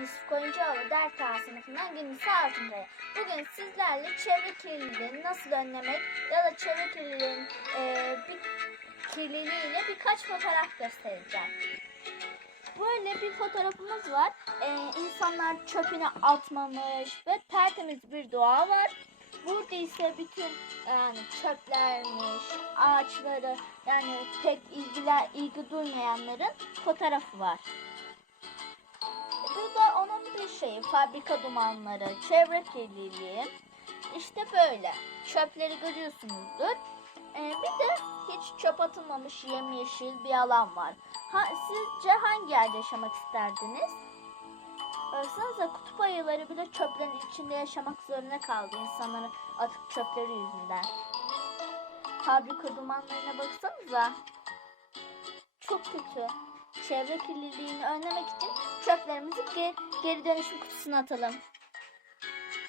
Yusuf Koyuncuoğlu ders A sınıfından günlüsü altındayım. Bugün sizlerle çevre kirliliğini nasıl önlemek ya da çevre kirliliğinin e, bir kirliliğiyle birkaç fotoğraf göstereceğim. Böyle bir fotoğrafımız var. E, insanlar çöpünü atmamış ve tertemiz bir doğa var. Burada ise bütün yani çöplermiş, ağaçları yani pek ilgiler, ilgi duymayanların fotoğrafı var. Şeyi, fabrika dumanları, çevre kirliliği. İşte böyle. Çöpleri görüyorsunuzdur. Ee, bir de hiç çöp atılmamış yemyeşil bir alan var. Ha, sizce hangi yerde yaşamak isterdiniz? Baksanıza kutup ayıları bile çöplerin içinde yaşamak zorunda kaldı insanların atık çöpleri yüzünden. Fabrika dumanlarına baksanıza. Çok kötü. Çevre kirliliğini önlemek için çöplerimizi ge- geri dönüşüm kutusuna atalım.